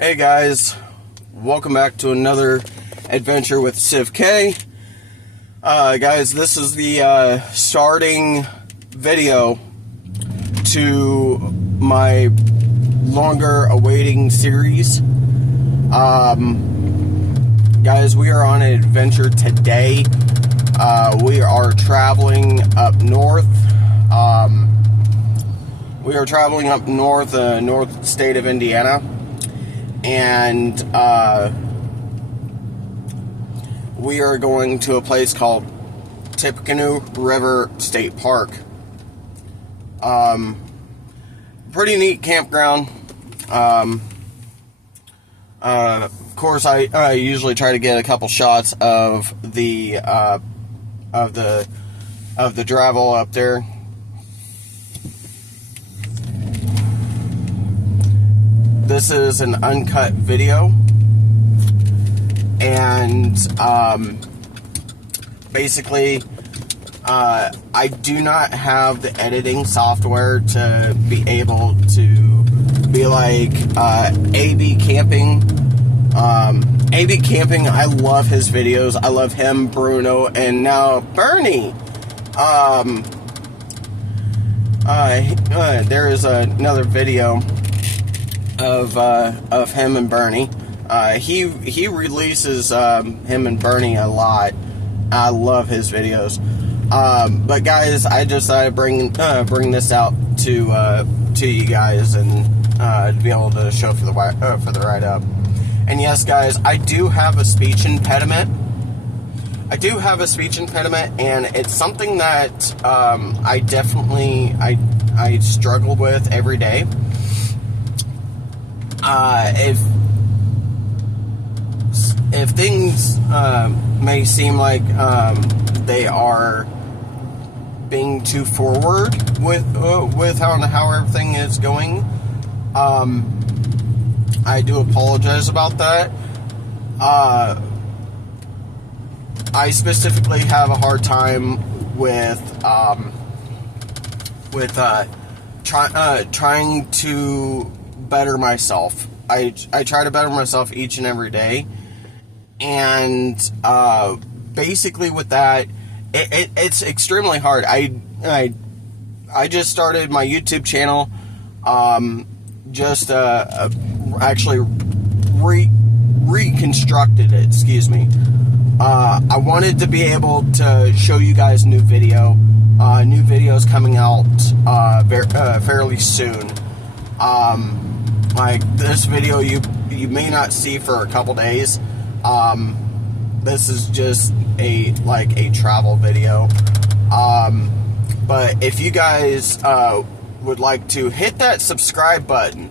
Hey guys, welcome back to another adventure with Civ K. Guys, this is the starting video to my longer awaiting series. Guys, we are on an adventure today. We are traveling up north. We are traveling up north, north state of Indiana. And we are going to a place called Tippecanoe River State Park. Pretty neat campground. Of course, I usually try to get a couple shots of the gravel up there. This is an uncut video, and basically I do not have the editing software to be able to be like A.B. Camping. A.B. Camping, I love his videos. I love him, Bruno, and now Bernie. There is another video of him and Bernie. He releases him and Bernie a lot. I love his videos. But guys, I just thought I'd bring this out to you guys and to be able to show for the write up. And yes, guys, I do have a speech impediment. And it's something that I definitely I struggle with every day. If things may seem like they are being too forward with how everything is going, I do apologize about that. I specifically have a hard time with trying to better myself. I try to better myself each and every day, and basically with that, it's extremely hard. I just started my YouTube channel, actually reconstructed it. Excuse me. I wanted to be able to show you guys new videos coming out fairly soon. Like this video you may not see for a couple days. This is just a travel video. But if you guys would like to hit that subscribe button,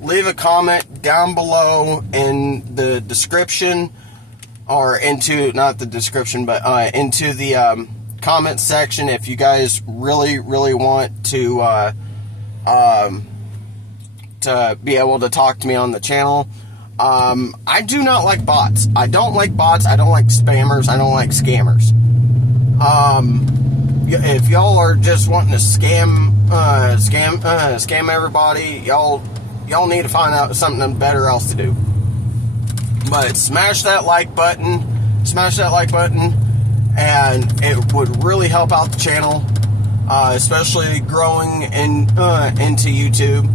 leave a comment down below in the description, or into not the description, but into the comment section if you guys really want to be able to talk to me on the channel. I do not like bots. I don't like bots. I don't like spammers. I don't like scammers. If y'all are just wanting to scam everybody, y'all need to find out something better else to do. But smash that like button, and it would really help out the channel, especially growing into YouTube.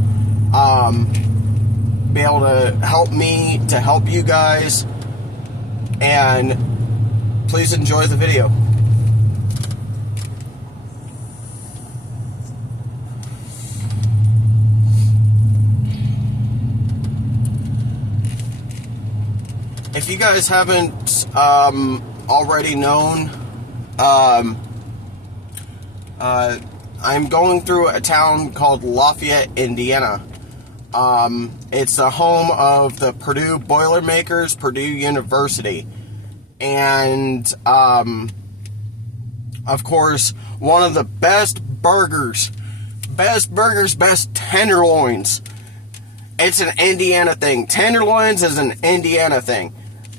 Be able to help me to help you guys, and please enjoy the video. If you guys haven't already known, I'm going through a town called Lafayette, Indiana. It's the home of the Purdue Boilermakers, Purdue University. And, of course, one of the best burgers, best tenderloins. It's an Indiana thing. Tenderloins is an Indiana thing.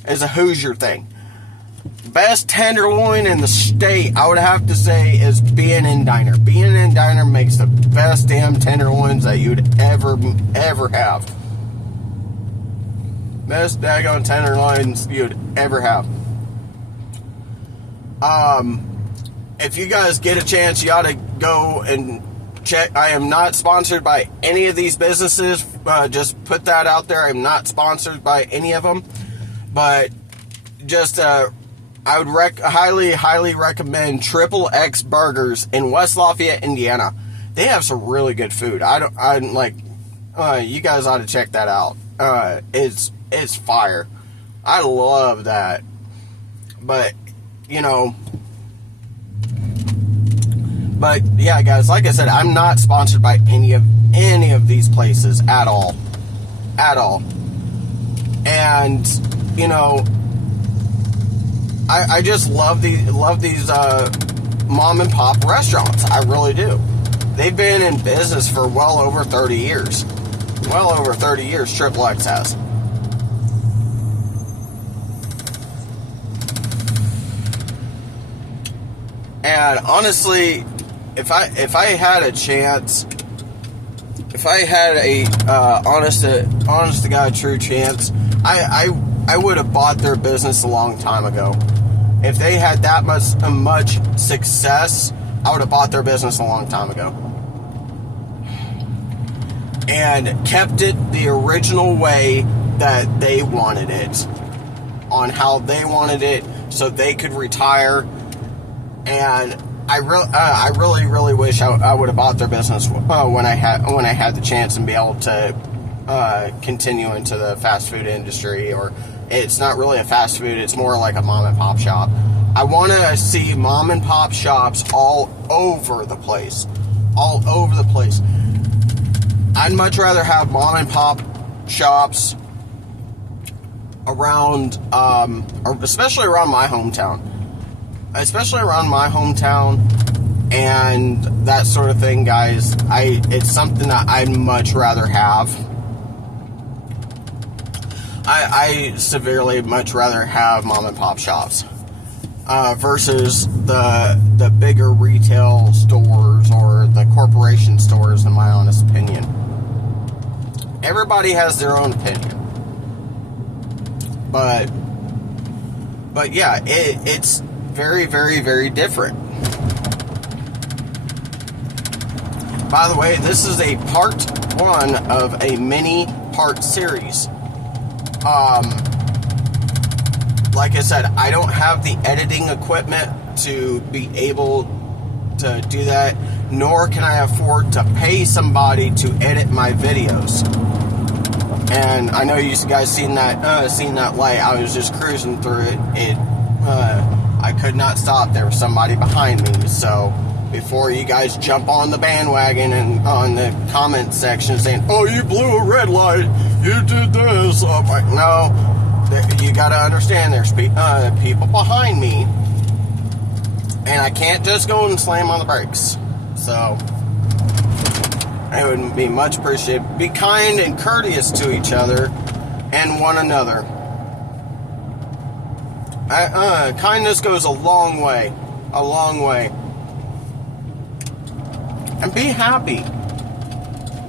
It's a Hoosier thing. best tenderloin in the state, I would have to say, is B&N Diner. B&N Diner makes the best damn tenderloins that you'd ever have. Best daggone tenderloins you'd ever have. If you guys get a chance, you ought to go and check. I am not sponsored by any of these businesses. Just put that out there. I'm not sponsored by any of them. But just, I would highly recommend Triple X Burgers in West Lafayette, Indiana. They have some really good food. You guys ought to check that out. It's fire. I love that. But, but yeah, guys, like I said, I'm not sponsored by any of these places at all. And, I just love these mom and pop restaurants. I really do. They've been in business for well over 30 years. Well over 30 years, Triple X has. And honestly, if I had a chance, if I had a honest to God true chance, I would have bought their business a long time ago. If they had that much success, I would have bought their business a long time ago. And kept it the original way that they wanted it. On how they wanted it, so they could retire. And I really wish I would have bought their business when I had the chance and be able to continue into the fast food industry. Or it's not really a fast food, it's more like a mom and pop shop. I want to see mom and pop shops all over the place. All over the place. I'd much rather have mom and pop shops around, especially around my hometown. Especially around my hometown and that sort of thing, guys. It's something that I'd much rather have. I severely much rather have mom and pop shops versus the bigger retail stores or the corporation stores, in my honest opinion. Everybody has their own opinion. But yeah, it's very, very, very different. By the way, this is a part 1 of a mini part series. Like I said, I don't have the editing equipment to be able to do that, nor can I afford to pay somebody to edit my videos. And I know you guys seen that light. I was just cruising through it. I could not stop. There was somebody behind me. So before you guys jump on the bandwagon and on the comment section saying, "Oh, you blew a red light, you did this," I'm like, no. You got to understand, there's people behind me, and I can't just go and slam on the brakes. So it would be much appreciated. Be kind and courteous to each other and one another. Kindness goes a long way. And be happy.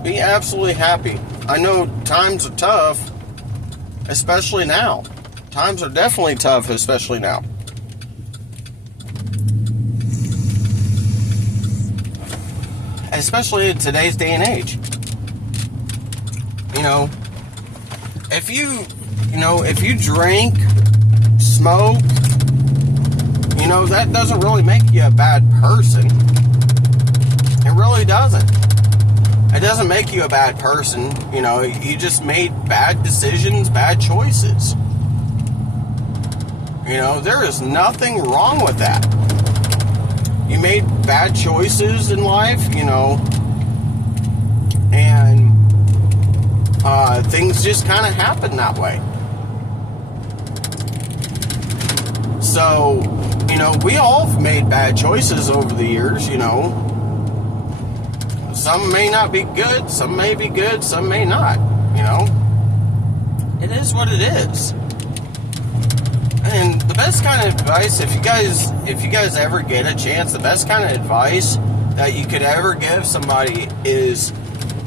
Be absolutely happy. I know times are tough, especially now. Times are definitely tough, especially now. Especially in today's day and age. If you drink, smoke, that doesn't really make you a bad person. It really doesn't. It doesn't make you a bad person. You just made bad decisions, bad choices. There is nothing wrong with that. You made bad choices in life, and things just kind of happen that way. So, we all have made bad choices over the years, Some may not be good, some may be good, some may not, It is what it is. And the best kind of advice, if you guys ever get a chance, the best kind of advice that you could ever give somebody is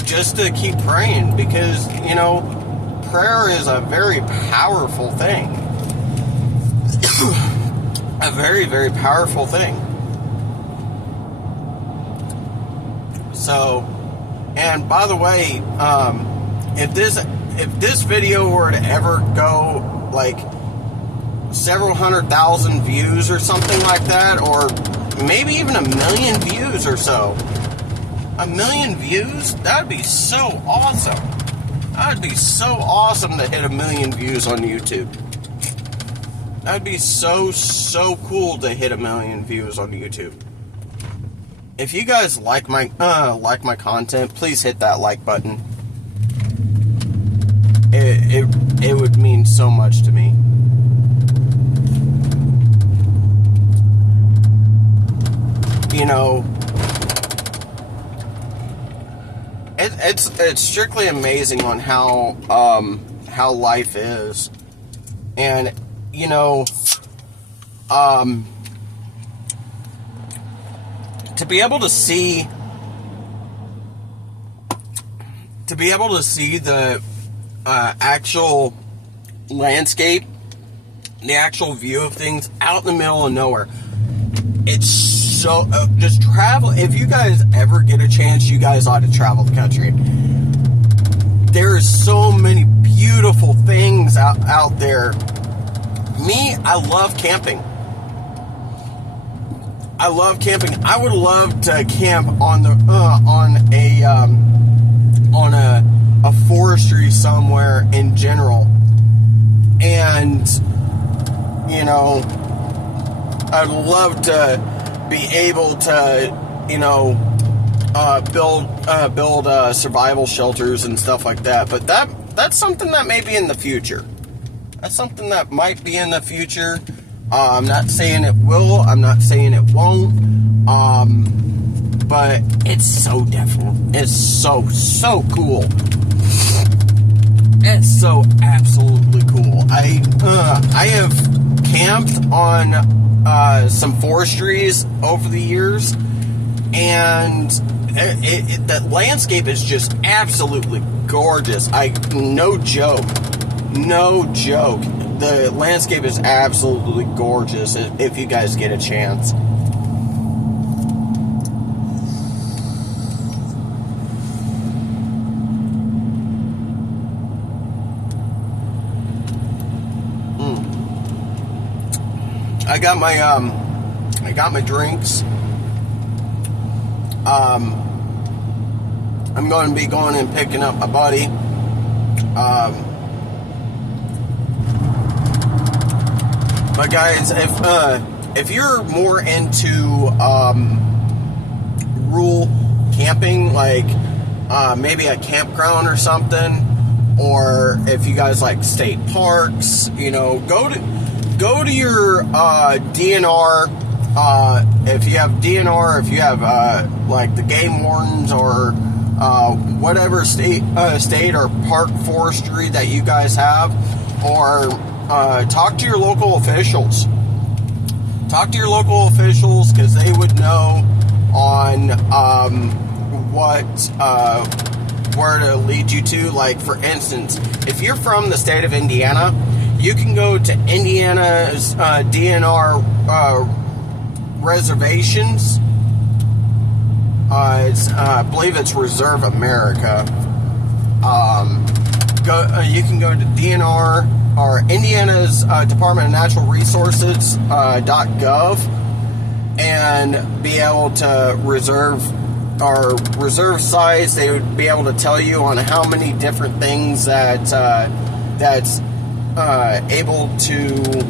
just to keep praying, because, you know, prayer is a very powerful thing. A very, very powerful thing. So, and by the way, if this video were to ever go like several 100,000 views or something like that, or maybe even 1 million views or so, 1 million views, that'd be so awesome. That'd be so awesome to hit 1 million views on YouTube. That'd be so cool to hit 1 million views on YouTube. If you guys like my content, please hit that like button. It would mean so much to me. You know, it's strictly amazing on how life is, and you know, to be able to see the actual landscape, the actual view of things out in the middle of nowhere. It's so, just travel. If you guys ever get a chance, you guys ought to travel the country. There's so many beautiful things out there. Me, I love camping. I love camping. I would love to camp on a forestry somewhere in general, and you know, I'd love to be able to, you know, build survival shelters and stuff like that. But that's something that may be in the future. That's something that might be in the future. I'm not saying it will. I'm not saying it won't. But it's so different. It's so cool. It's so absolutely cool. I have camped on some forestries over the years, and the landscape is just absolutely gorgeous. No joke. The landscape is absolutely gorgeous if you guys get a chance. I got my drinks. I'm going to be going and picking up my buddy. But guys, if you're more into rural camping, like maybe a campground or something, or if you guys like state parks, you know, go to your DNR. If you have DNR, if you have like the game wardens or whatever state or park forestry that you guys have, or talk to your local officials. Talk to your local officials, because they would know on where to lead you to. Like, for instance, if you're from the state of Indiana, you can go to Indiana's DNR reservations. I believe it's Reserve America. You can go to DNR or Indiana's Department of Natural Resources .gov and be able to reserve sites. They would be able to tell you on how many different things that's able to,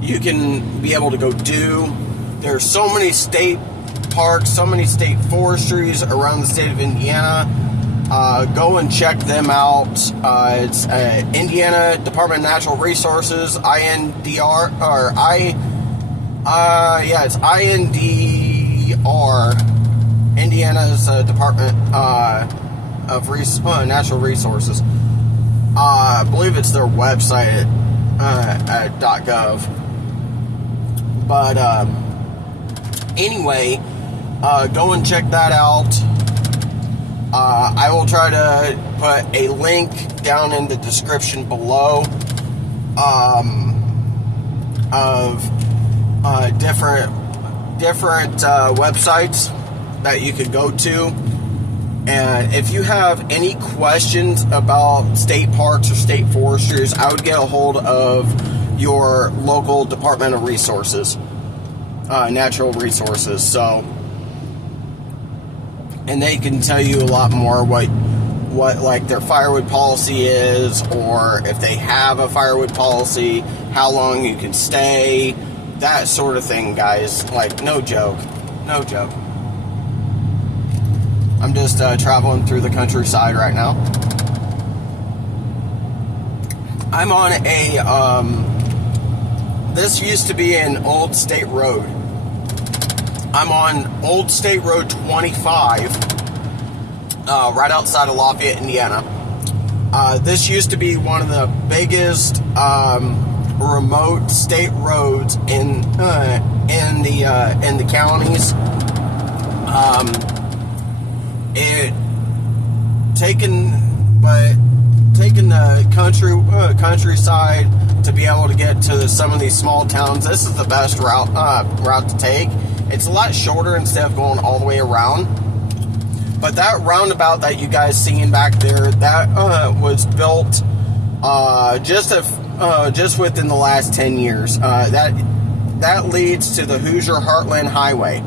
you can be able to go do. There's so many state parks, so many state forestries around the state of Indiana. Go and check them out. It's Indiana Department of Natural Resources, INDR, or it's INDR, Indiana's Department of Natural Resources. I believe it's their website. .gov. But anyway, go and check that out. I will try to put a link down in the description below of different websites that you could go to. And if you have any questions about state parks or state forestries, I would get a hold of your local Department of Resources, Natural Resources. So, and they can tell you a lot more what like their firewood policy is, or if they have a firewood policy, how long you can stay, that sort of thing, guys. Like, no joke. I'm just traveling through the countryside right now. I'm on a, this used to be an old state road. I'm on Old State Road 25, right outside of Lafayette, Indiana. This used to be one of the biggest remote state roads in the counties. Taking the countryside to be able to get to some of these small towns, this is the best route to take. It's a lot shorter instead of going all the way around. But that roundabout that you guys seen back there, that was built just within the last 10 years. That leads to the Hoosier Heartland Highway.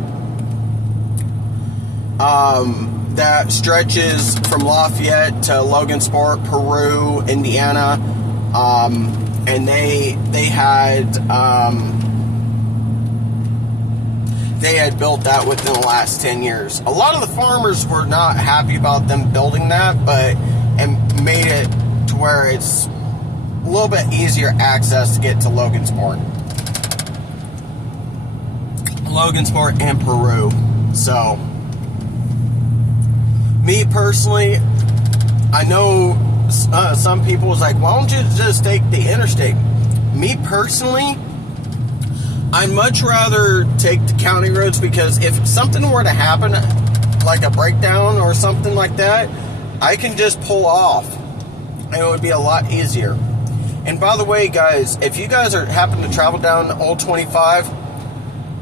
That stretches from Lafayette to Logansport, Peru, Indiana, and they had built that within the last 10 years. A lot of the farmers were not happy about them building that, and made it to where it's a little bit easier access to get to Logansport and Peru. So, me personally, I know some people was like, why don't you just take the interstate? Me personally, I'd much rather take the county roads, because if something were to happen, like a breakdown or something like that, I can just pull off, and it would be a lot easier. And by the way, guys, if you guys happen to travel down Old 25,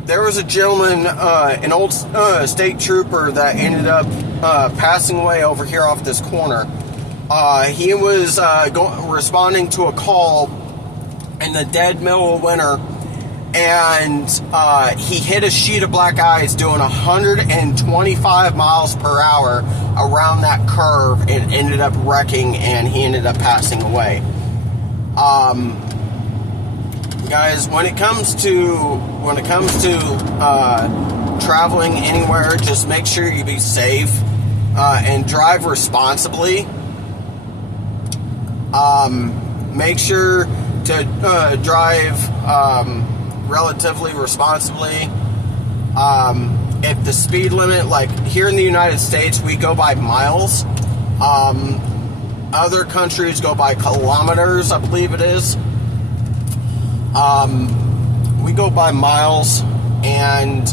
there was a gentleman, an old state trooper that ended up passing away over here off this corner. He was responding to a call in the dead middle of winter, and he hit a sheet of black ice doing 125 miles per hour around that curve, and ended up wrecking, and he ended up passing away. Guys, when it comes to traveling anywhere, just make sure you be safe and drive responsibly. Make sure to drive relatively responsibly. If the speed limit, like here in the United States, we go by miles. Other countries go by kilometers, I believe it is. We go by miles, and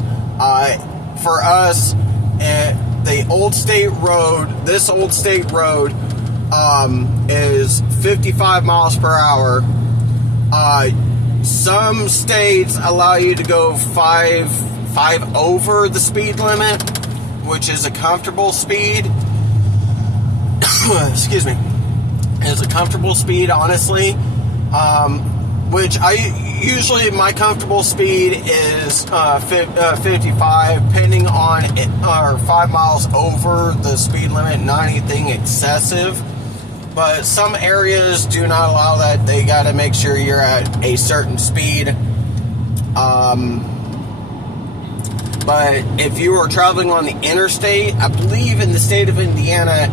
for us, the Old State Road, this Old State Road is 55 miles per hour. Some states allow you to go five over the speed limit, which is a comfortable speed. Excuse me. It's a comfortable speed, honestly. Which usually my comfortable speed is 55, depending on it, or 5 miles over the speed limit, not anything excessive. But some areas do not allow that. They got to make sure you're at a certain speed. But if you are traveling on the interstate, I believe in the state of Indiana,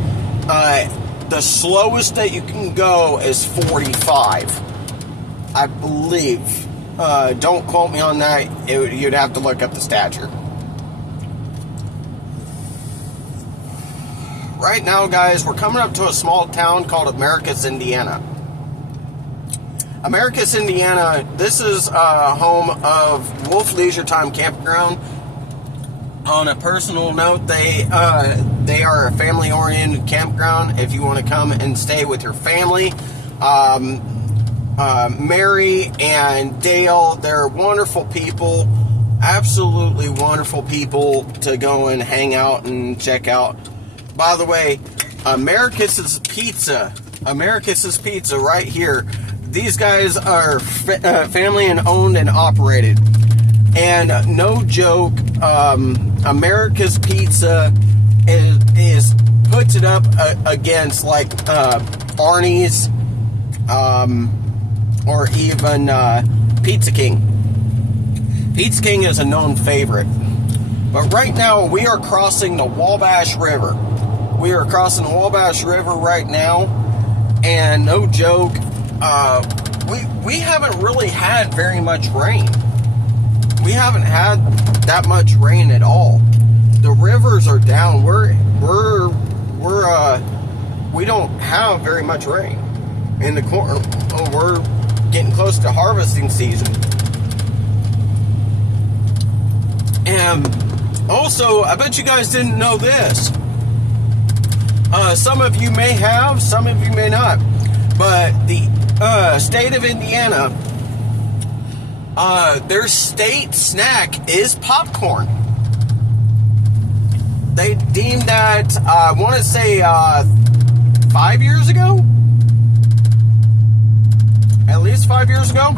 the slowest that you can go is 45. I believe. Don't quote me on that. You'd have to look up the stature. Right now, guys, we're coming up to a small town called Americus, Indiana. Americus, Indiana. This is home of Wolf Leisure Time Campground. On a personal note, they are a family-oriented campground. If you want to come and stay with your family, Mary and Dale, they're wonderful people, absolutely wonderful people to go and hang out and check out. By the way, Americus's Pizza right here. These guys are family and owned and operated. And no joke, America's Pizza puts it up against like Arnie's or even Pizza King. Pizza King is a known favorite. But right now we are crossing the Wabash River. We are crossing the Wabash River right now, and no joke, we haven't really had very much rain. We haven't had that much rain at all. The rivers are down. We don't have very much rain in the corn. Oh, we're getting close to harvesting season. And also, I bet you guys didn't know this. Some of you may have, some of you may not. But the state of Indiana, their state snack is popcorn. They deemed that, I want to say, 5 years ago? At least 5 years ago?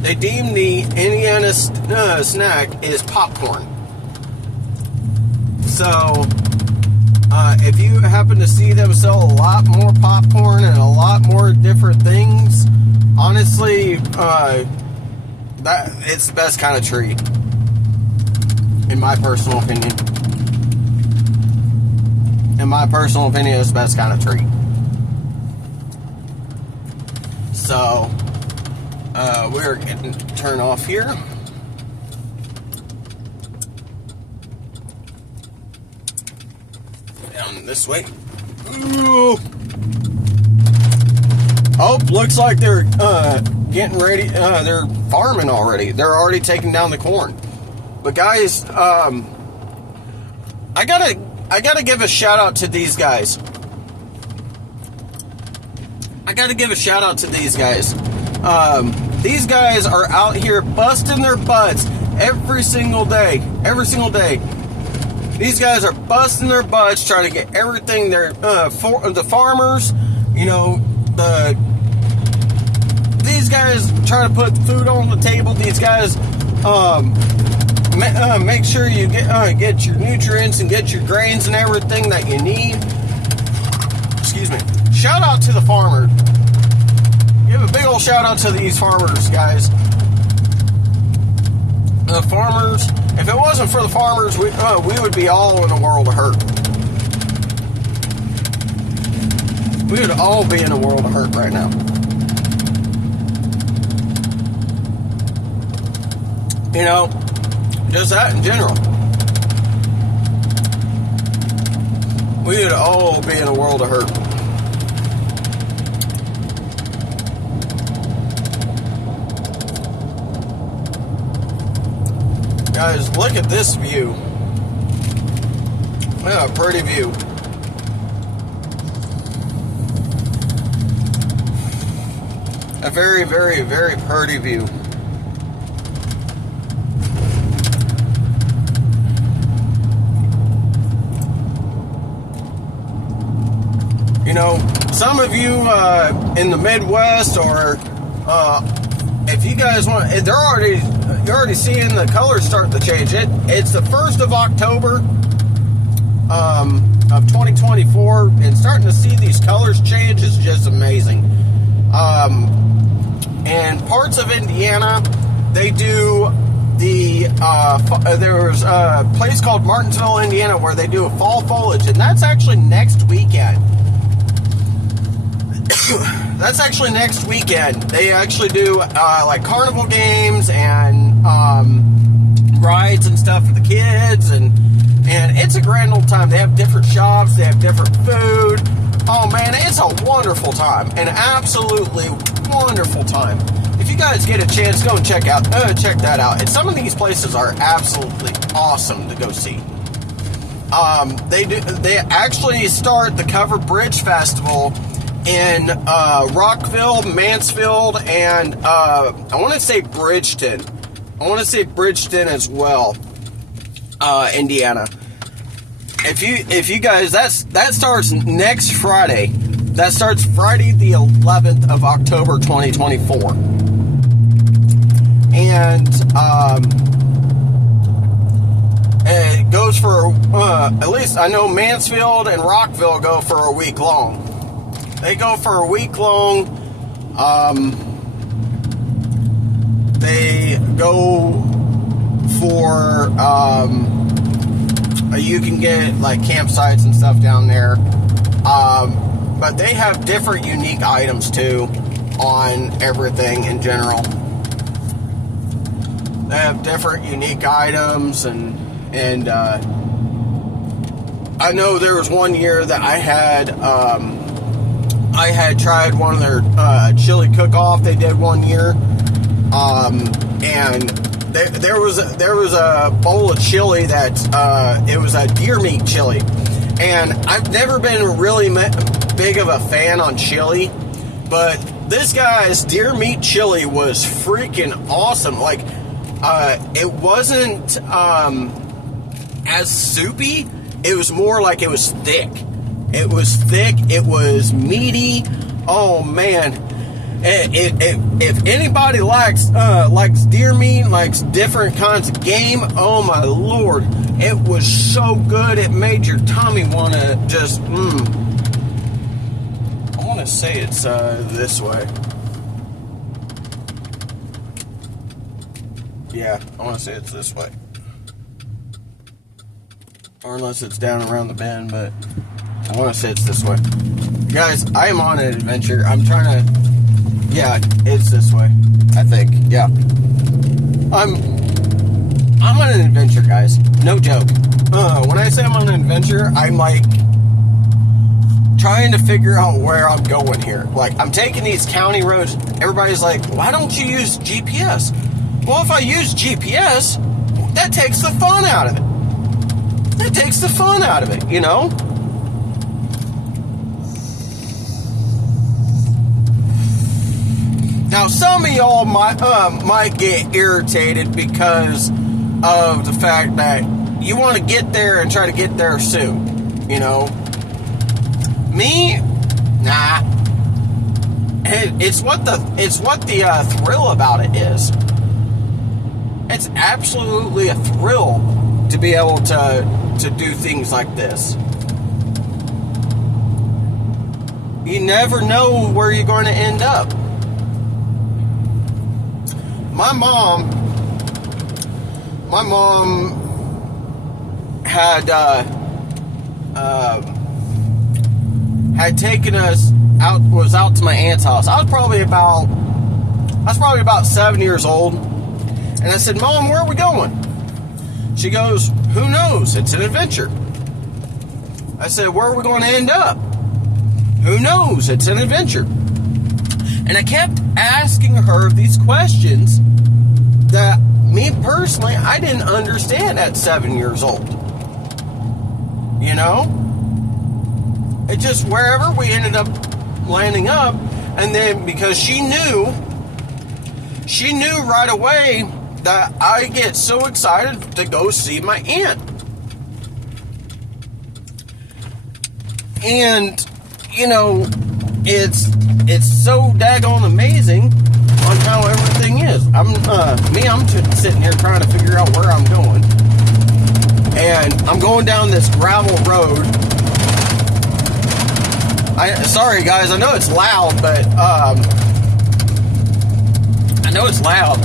They deemed the Indiana snack is popcorn. So, if you happen to see them sell a lot more popcorn and a lot more different things, honestly, that it's the best kind of treat, in my personal opinion. In my personal opinion, it's the best kind of treat. So, we're getting to turn off here. Down this way. Ooh. Oh, looks like they're getting ready. They're farming already. They're already taking down the corn. But guys, I gotta give a shout out to these guys. These guys are out here busting their butts every single day. These guys are busting their butts trying to get everything there for the farmers. You know, these guys trying to put food on the table. These guys make sure you get your nutrients and get your grains and everything that you need. Excuse me. Shout out to the farmers. Give a big old shout out to these farmers, guys. The farmers. If it wasn't for the farmers, we would be all in a world of hurt. We would all be in a world of hurt right now. You know, just that in general. We would all be in a world of hurt. Guys, look at this view. Yeah, a pretty view. A very, very, very pretty view. You know, some of you in the Midwest, or if you guys want, you're already seeing the colors starting to change. It's the 1st of October of 2024, and starting to see these colors change is just amazing. And parts of Indiana, they do there's a place called Martinsville, Indiana, where they do a fall foliage, and that's actually next weekend. That's actually next weekend. They actually do like carnival games and rides and stuff for the kids, and it's a grand old time. They have different shops, they have different food. Oh man, it's a wonderful time, and absolutely wonderful time. If you guys get a chance, go and check that out. And some of these places are absolutely awesome to go see. They actually start the Covered Bridge Festival in Rockville, Mansfield, and I want to say Bridgeton. As well, Indiana. If you guys, that starts next Friday. That starts Friday the 11th of October 2024. And it goes for, at least I know Mansfield and Rockville go for a week long. They go for a week long. They go for, you can get like campsites and stuff down there. But they have different unique items too on everything in general. They have different unique items and I know there was one year that I had tried one of their chili cook-off they did one year. And there was a bowl of chili that it was a deer meat chili, and I've never been really big of a fan on chili, but this guy's deer meat chili was freaking awesome. Like it wasn't as soupy. It was more like it was thick. It was meaty. Oh man. If anybody likes deer meat, likes different kinds of game, oh my lord, it was so good. It made your tummy want to just, I want to say it's this way. Yeah, I want to say it's this way. Or unless it's down around the bend, but I want to say it's this way. Guys, I am on an adventure. I'm trying to... Yeah, it's this way, I think. Yeah. I'm on an adventure, guys. No joke. When I say I'm on an adventure, I'm like trying to figure out where I'm going here. Like, I'm taking these county roads. Everybody's like, why don't you use GPS? Well, if I use GPS, that takes the fun out of it. You know? Now, some of y'all might get irritated because of the fact that you want to get there and try to get there soon. You know? Me? Nah. It's what the thrill about it is. It's absolutely a thrill to be able to do things like this. You never know where you're going to end up. My mom had taken us out, was out to my aunt's house. I was probably about 7 years old. And I said, Mom, where are we going? She goes, who knows? It's an adventure. I said, where are we going to end up? Who knows? It's an adventure. And I kept asking her these questions that me personally, I didn't understand at 7 years old. You know? It just, wherever we ended up landing up, and then because she knew right away that I get so excited to go see my aunt. And, you know, it's so daggone amazing on how everything is. I'm just sitting here trying to figure out where I'm going. And I'm going down this gravel road. Sorry guys, I know it's loud, but I know it's loud.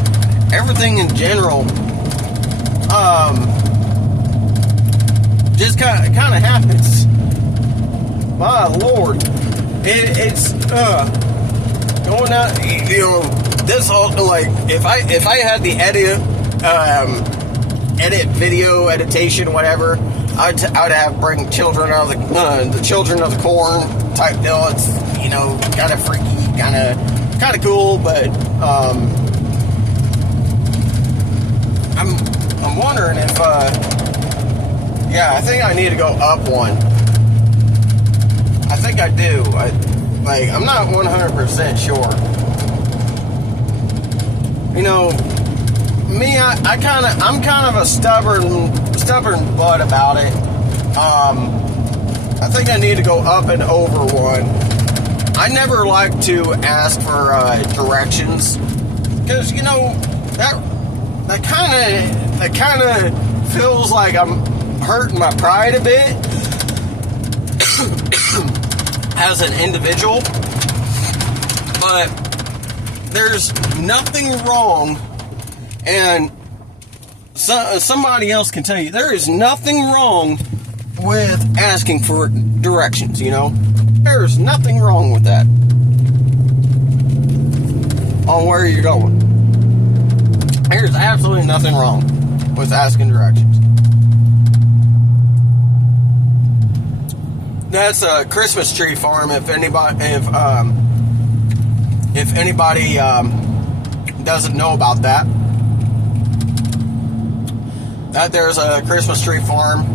Everything in general just kind of happens. My lord. It's going out, you know, this whole, like, if I had the edit video editation, whatever, I'd have bring children out of the children of the corn type deal. It's, you know, kind of freaky, kind of kind of cool, but I'm wondering if yeah, I think I need to go up one. I think I do. I'm not 100% sure. You know, me, I'm kind of a stubborn butt about it. I think I need to go up and over one. I never like to ask for directions, because you know that kind of feels like I'm hurting my pride a bit as an individual. But there's nothing wrong, and somebody else can tell you there is nothing wrong with asking for directions. You know, there's nothing wrong with that on where you're going. There's absolutely nothing wrong with asking directions. That's a Christmas tree farm. If anybody doesn't know about that, there's a Christmas tree farm.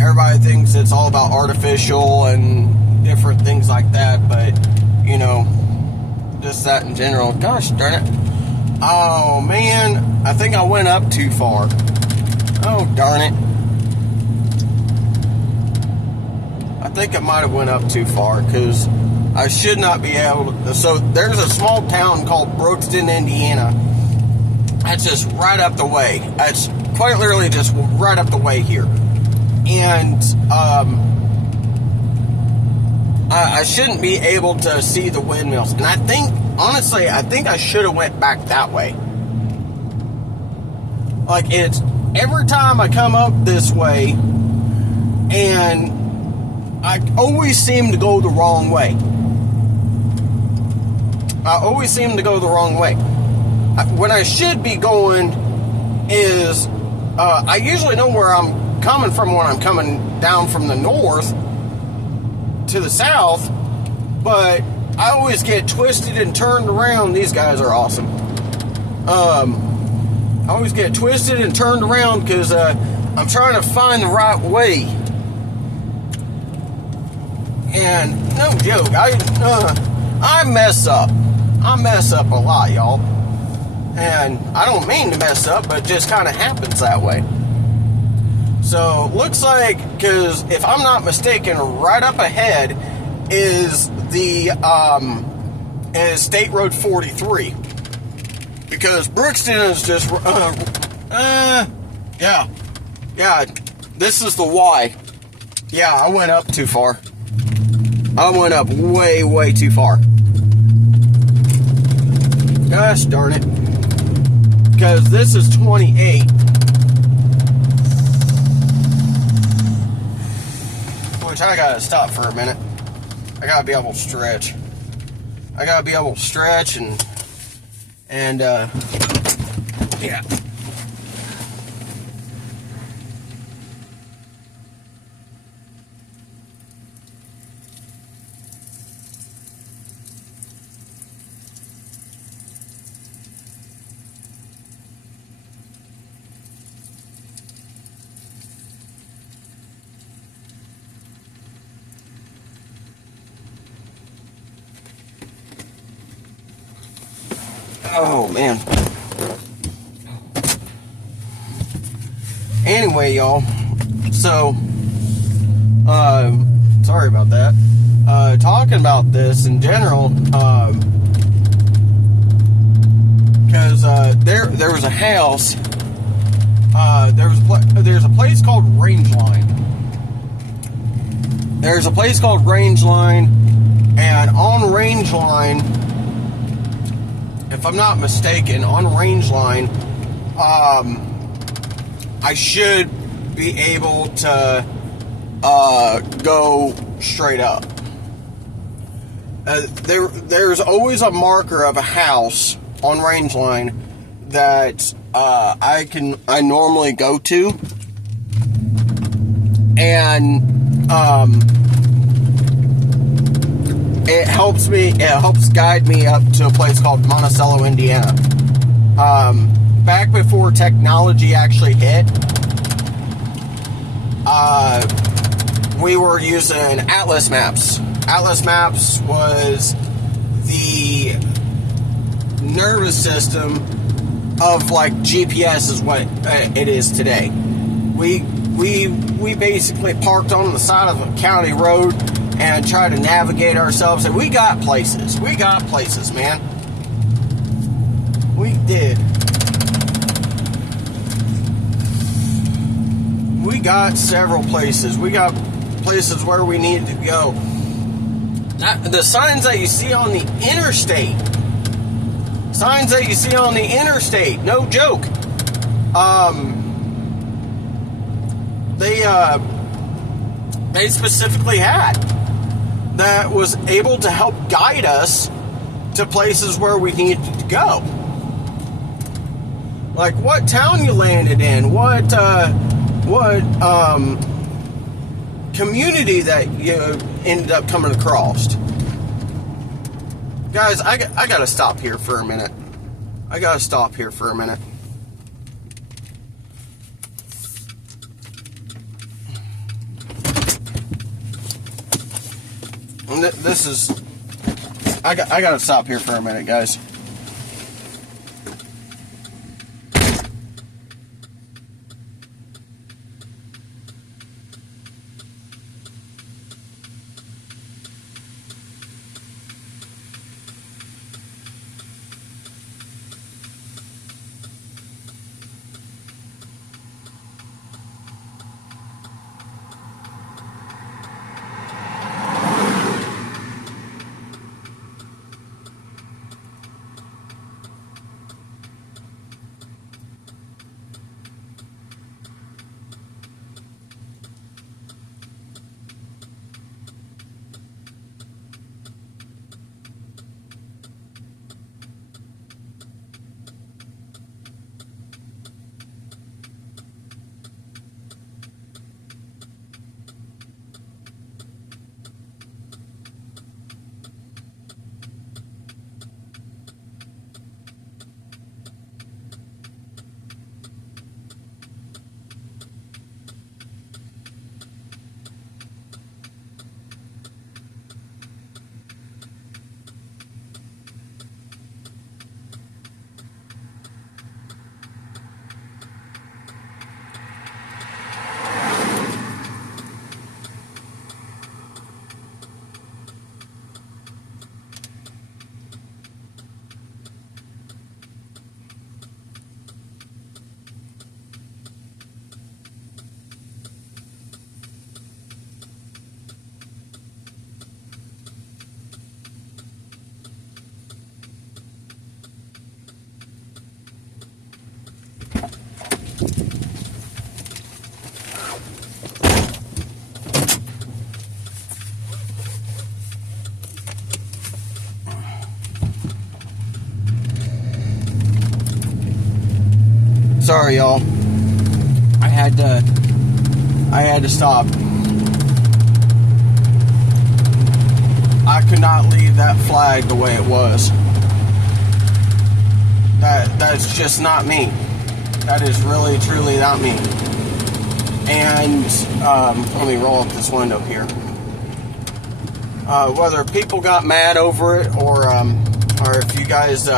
Everybody thinks it's all about artificial and different things like that, but you know, just that in general. Gosh darn it. Oh man, I think I went up too far. Oh darn it. I think I might have went up too far, because I should not be able to. So there's a small town called Brookston, Indiana. That's just right up the way. It's quite literally just right up the way here. And I shouldn't be able to see the windmills. And I think, honestly, I should have went back that way. Like, it's every time I come up this way, and I always seem to go the wrong way. When I should be going is, I usually know where I'm coming from when I'm coming down from the north to the south, but I always get twisted and turned around. These guys are awesome. I always get twisted and turned around because I'm trying to find the right way. And no joke, I mess up. I mess up a lot, y'all. And I don't mean to mess up, but it just kind of happens that way. So, looks like, because if I'm not mistaken, right up ahead is the is State Road 43. Because Brookston is just, yeah, this is the Y. Yeah, I went up too far. I went up way, way too far. Gosh darn it. Because this is 28. Which I gotta stop for a minute. I gotta be able to stretch. And yeah. Oh, man. Anyway, y'all. So, sorry about that. Talking about this in general, because there was a house. There's a place called Rangeline. There's a place called Rangeline, and on Rangeline, if I'm not mistaken, on Rangeline, I should be able to go straight up. There's always a marker of a house on Rangeline that I normally go to, and it helps guide me up to a place called Monticello, Indiana. Back before technology actually hit, we were using Atlas Maps. Atlas Maps was the nervous system of like GPS is what it is today. We basically parked on the side of a county road and tried to navigate ourselves, and we got places. We got places, man. We did. We got several places. We got places where we needed to go. The signs that you see on the interstate. Signs that you see on the interstate. No joke. They specifically had that was able to help guide us to places where we needed to go. Like what town you landed in, what community that you ended up coming across. Guys, I gotta stop here for a minute. And this is... I gotta stop here for a minute, guys. Sorry, y'all. I had to stop. I could not leave that flag the way it was. That's just not me. That is really, truly not me. And let me roll up this window here. Whether people got mad over it or if you guys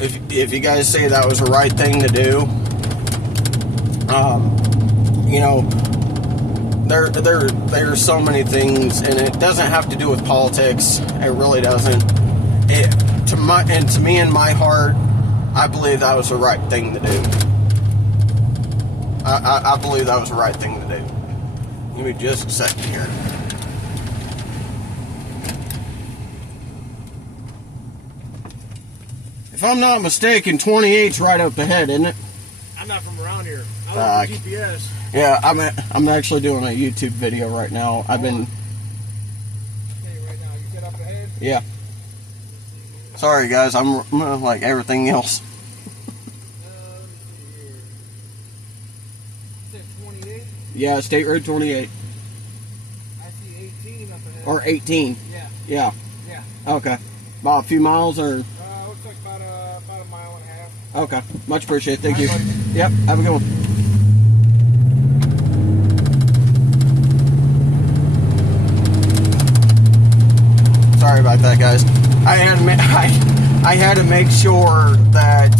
if you guys say that was the right thing to do, you know, there are so many things, and it doesn't have to do with politics. It really doesn't. To me, in my heart, I believe that was the right thing to do. I believe that was the right thing to do. Give me just a second here. If I'm not mistaken, 28's right up ahead, isn't it? I'm not from around here. I was on GPS. Yeah, I'm actually doing a YouTube video right now. I've been... Hey, right now, you get up ahead? Yeah. Sorry, guys. I'm like everything else. Let me see here. You said 28? Yeah, State Road 28. I see 18 up ahead. Or 18. Yeah. Yeah. Yeah. Okay. About a few miles or? Looks like about a mile and a half. Okay. Much appreciated. Thank you. Buddy. Yep. Have a good one. Sorry about that, guys. I had to make sure that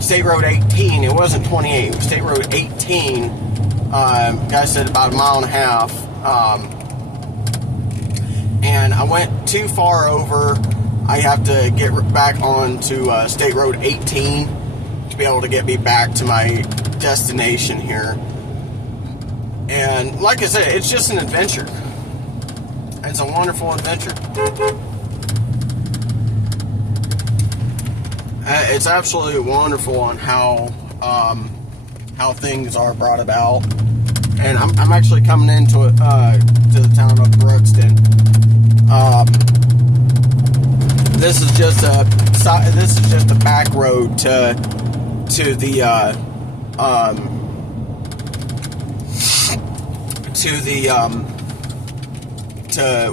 State Road 18. It wasn't 28. It was State Road 18. Guy said about a mile and a half. And I went too far over. I have to get back onto State Road 18 to be able to get me back to my destination here. And like I said, it's just an adventure. It's a wonderful adventure. It's absolutely wonderful on how things are brought about. And I'm actually coming into it to the town of Brookston. This is just a back road to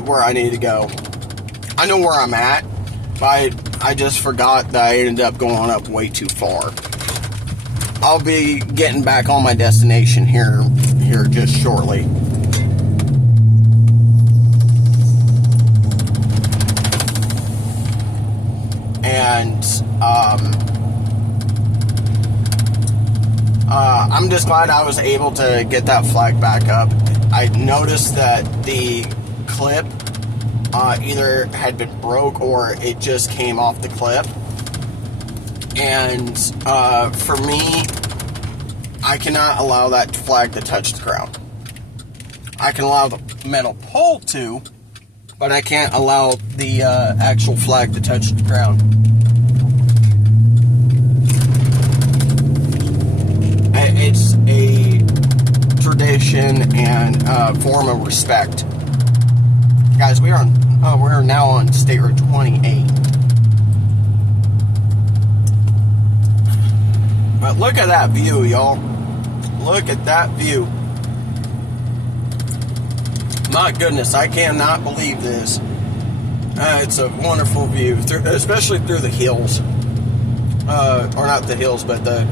where I need to go. I know where I'm at, but I just forgot that I ended up going up way too far. I'll be getting back on my destination here just shortly. And I'm just glad I was able to get that flag back up. I noticed that the clip either had been broke or it just came off the clip. And for me, I cannot allow that flag to touch the ground. I can allow the metal pole to, but I can't allow the actual flag to touch the ground. It's a tradition and form of respect. Guys, we're now on State Road 28. But look at that view, y'all. Look at that view. My goodness, I cannot believe this. It's a wonderful view, especially through the hills. Or not the hills, but the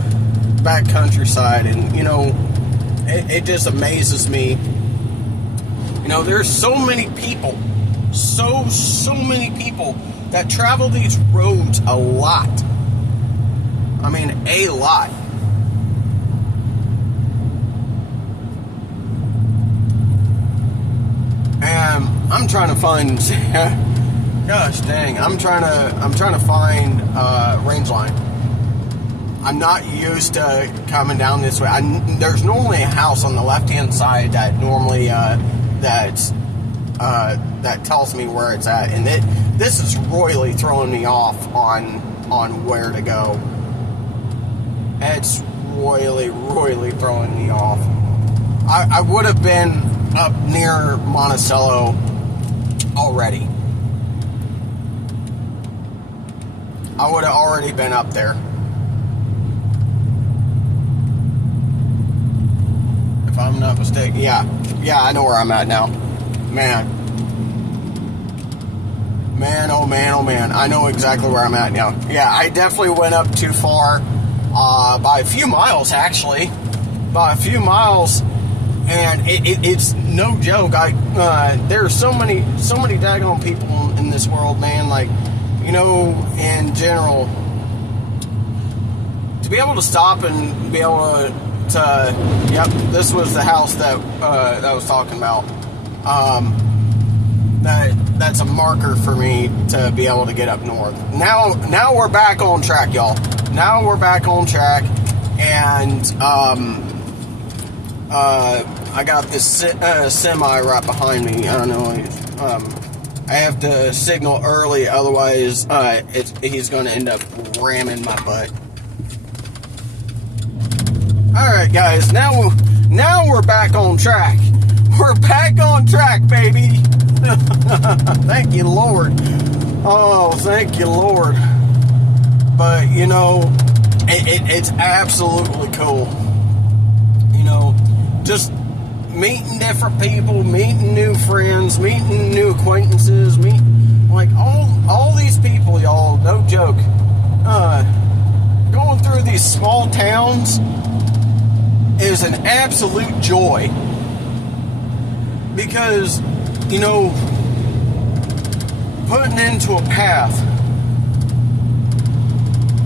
back countryside. And, you know, it just amazes me. You know, there's so many people, so many people that travel these roads a lot. I mean, a lot. And I'm trying to find, gosh dang, I'm trying to find range line. I'm not used to coming down this way. There's normally a house on the left-hand side that normally that tells me where it's at, and this is royally throwing me off on where to go. It's royally throwing me off. I would have been up near Monticello already. I would have already been up there. If I'm not mistaken. Yeah, I know where I'm at now. Man, oh man. I know exactly where I'm at now. Yeah, I definitely went up too far. By a few miles, actually. By a few miles. And it's no joke. There are so many daggone people in this world, man. Like, you know, in general, to be able to stop and be able to yep, this was the house that I was talking about. That's a marker for me to be able to get up north. Now we're back on track, y'all. Now we're back on track, and I got this semi right behind me. I don't know. I have to signal early, otherwise he's going to end up ramming my butt. All right, guys. Now we're back on track. We're back on track, baby. Thank you, Lord. Oh, thank you, Lord. But, you know, it's absolutely cool. You know, just meeting different people, meeting new friends, meeting new acquaintances, like all these people, y'all, no joke, going through these small towns is an absolute joy. Because, you know, putting into a path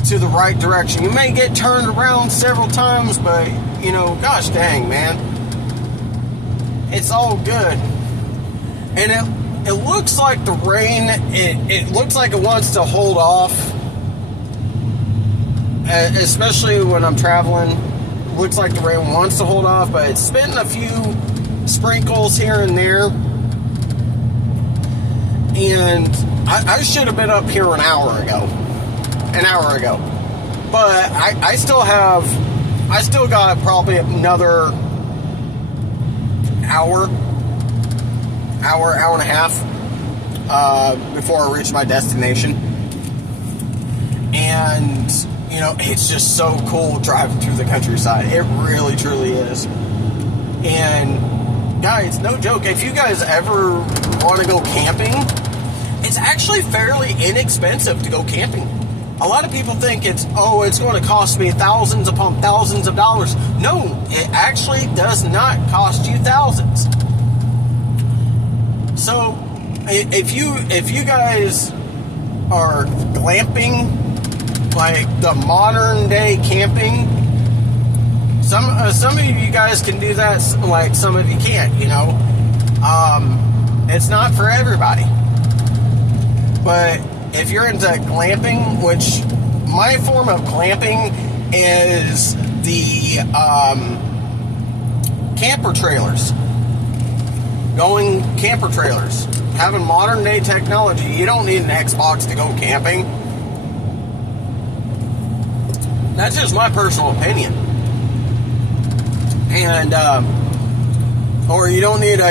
to the right direction. You may get turned around several times, but, you know, gosh dang, man. It's all good. And it looks like the rain, it looks like it wants to hold off. Especially when I'm traveling. It looks like the rain wants to hold off, but it's spitting a few sprinkles here and there. And I should have been up here an hour ago. But I still got probably another hour and a half before I reach my destination. And, you know, it's just so cool driving through the countryside. It really, truly is. And, guys, no joke, if you guys ever want to go camping, it's actually fairly inexpensive to go camping. A lot of people think it's going to cost me thousands upon thousands of dollars. No, it actually does not cost you thousands. So, if you guys are glamping, like the modern day camping, some of you guys can do that, like some of you can't, you know. It's not for everybody. But if you're into glamping, which my form of glamping is the camper trailers. Going camper trailers. Having modern day technology. You don't need an Xbox to go camping. That's just my personal opinion. And, or you don't need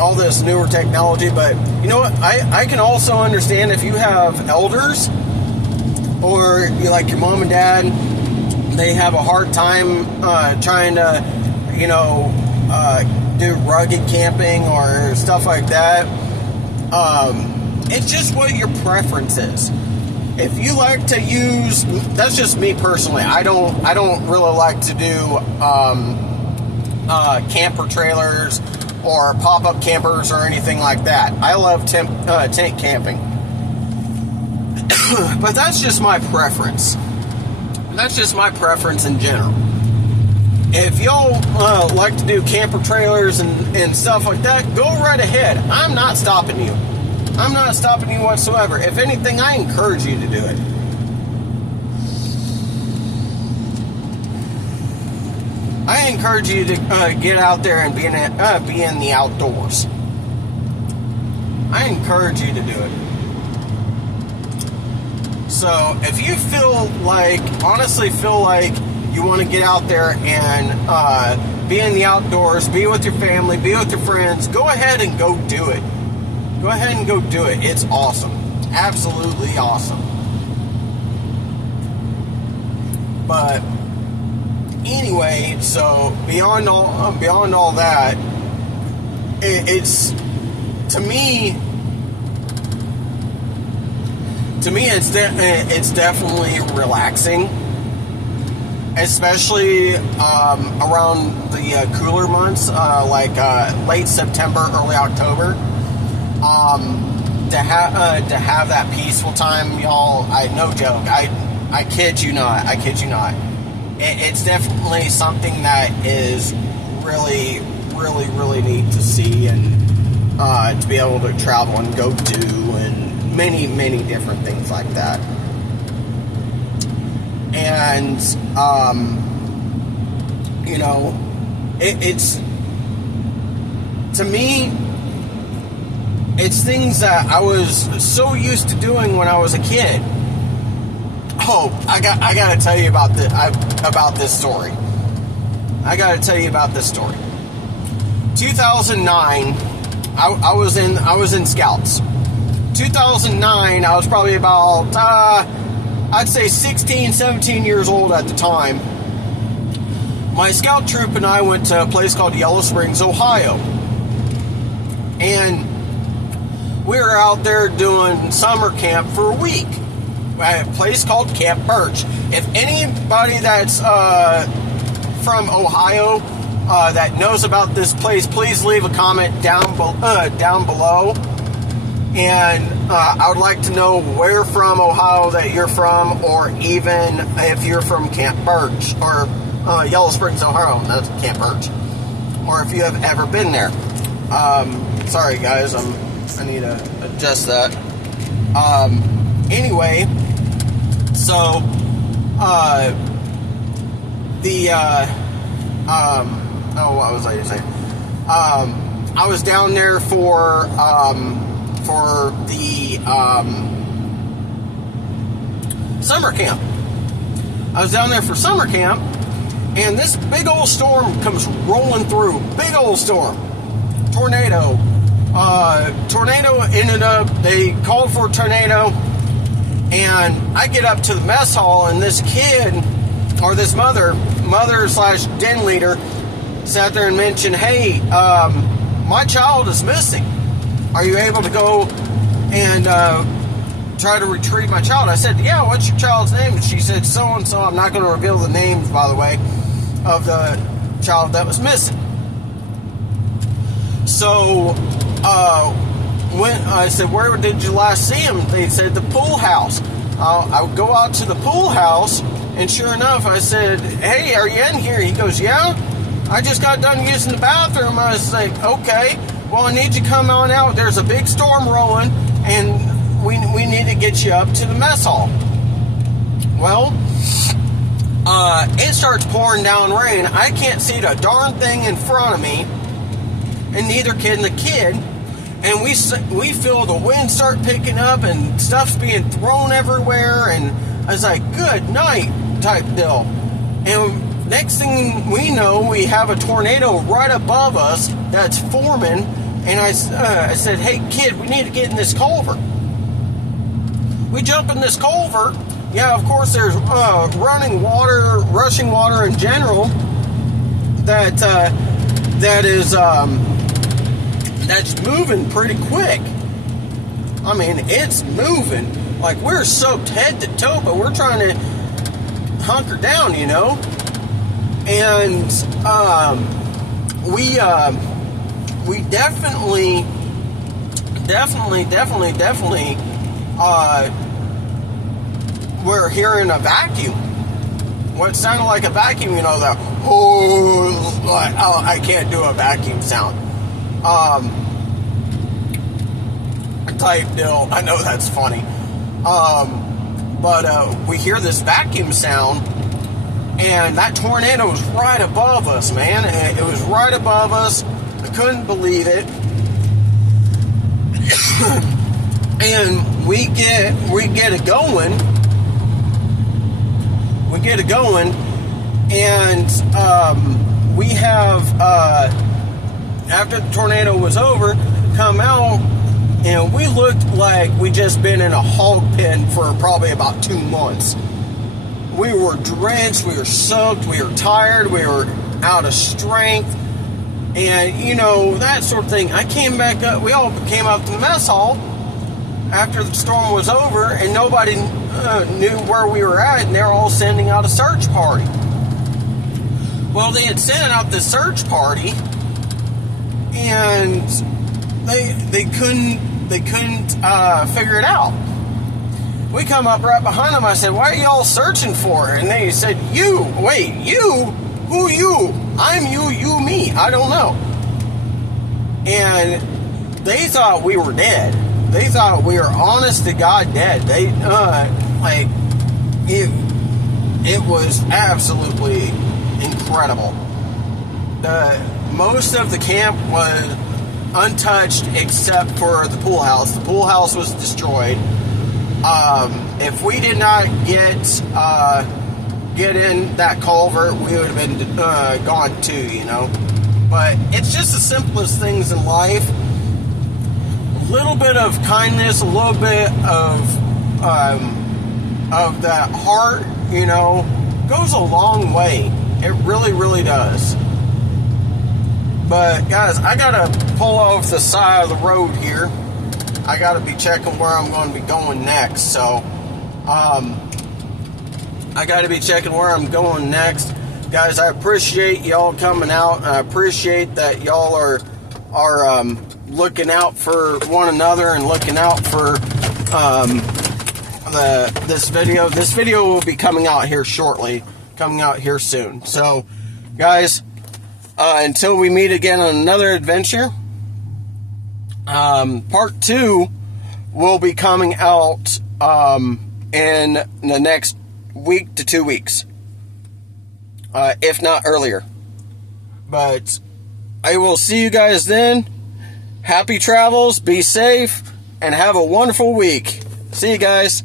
all this newer technology, but you know what? I can also understand if you have elders, or you like your mom and dad, they have a hard time trying to, you know, do rugged camping or stuff like that. It's just what your preference is. If you like to use, that's just me personally. I don't really like to do camper trailers or pop-up campers or anything like that. I love tent camping. But that's just my preference. That's just my preference in general. If y'all like to do camper trailers and stuff like that, go right ahead. I'm not stopping you. I'm not stopping you whatsoever. If anything, I encourage you to do it. I encourage you to get out there and be in the outdoors. I encourage you to do it. So, if you honestly feel like you want to get out there and be in the outdoors, be with your family, be with your friends, go ahead and go do it. Go ahead and go do it. It's awesome. Absolutely awesome. But anyway, so beyond all that, it's to me it's definitely relaxing, especially around the cooler months, like late September, early October. To have that peaceful time, y'all. No joke. I kid you not. It's definitely something that is really, really, really neat to see and to be able to travel and go do, and many, many different things like that. And you know, it's to me. It's things that I was so used to doing when I was a kid. Oh, I gotta tell you about this story. I gotta tell you about this story. 2009, I was in Scouts. 2009, I was probably about I'd say 16, 17 years old at the time. my scout troop and I went to a place called Yellow Springs, Ohio. And we were out there doing summer camp for a week at a place called Camp Birch. If anybody that's from Ohio that knows about this place, please leave a comment down below. And I would like to know where from Ohio that you're from, or even if you're from Camp Birch or Yellow Springs, Ohio. That's Camp Birch. Or if you have ever been there. Sorry guys, I need to adjust that. Anyway, so what was I going to say? I was down there for the summer camp. I was down there for summer camp, and this big old storm comes rolling through. Big old storm. Tornado. Tornado ended up, they called for a tornado, and I get up to the mess hall, and this kid, or this mother slash den leader, sat there and mentioned, hey, my child is missing. Are you able to go and try to retrieve my child? I said, yeah, what's your child's name? And she said, so-and-so. I'm not going to reveal the names, by the way, of the child that was missing. So, when I said, where did you last see him? They said, the pool house. I would go out to the pool house, and sure enough, I said, hey, are you in here? He goes, yeah, I just got done using the bathroom. I was like, okay, well, I need you to come on out. There's a big storm rolling, and we need to get you up to the mess hall. Well, it starts pouring down rain. I can't see the darn thing in front of me, and neither can the kid. And we feel the wind start picking up, and stuff's being thrown everywhere. And I was like, good night type deal. And next thing we know, we have a tornado right above us that's forming. And I said, hey, kid, we need to get in this culvert. We jump in this culvert. Yeah, of course, there's running water, rushing water in general that's moving pretty quick. I mean, it's moving. Like, we're soaked head to toe, but we're trying to hunker down, you know? And we definitely we're hearing a vacuum. What sounded like a vacuum, you know, the I can't do a vacuum sound. Type deal. I know that's funny. But we hear this vacuum sound, and that tornado was right above us, man. It was right above us. I couldn't believe it. And we get it going. And we have after the tornado was over, come out, and we looked like we just been in a hog pen for probably about 2 months. We were drenched, we were soaked, we were tired, we were out of strength, and you know, that sort of thing. I came back up, we all came up to the mess hall after the storm was over, and nobody knew where we were at, and they were all sending out a search party. Well, they had sent out this search party, and they couldn't figure it out. We come up right behind them. I said, what are y'all searching for? And they said, you. Wait, you? Who you? I'm you, you me. I don't know. And they thought we were dead. They thought we were honest to God dead. They, it was absolutely incredible. Most of the camp was untouched except for the pool house. The pool house was destroyed. If we did not get in that culvert, we would have been gone too, you know. But it's just the simplest things in life. A little bit of kindness, a little bit of that heart, you know, goes a long way. It really, really does. But guys, I gotta pull off the side of the road here. I gotta be checking where I'm going to be going next. So, I gotta be checking where I'm going next. Guys, I appreciate y'all coming out. I appreciate that y'all are looking out for one another and looking out for this video. This video will be coming out here shortly, coming out here soon. So, guys, until we meet again on another adventure, part 2 will be coming out in the next week to 2 weeks, if not earlier. But I will see you guys then. Happy travels, be safe, and have a wonderful week. See you guys.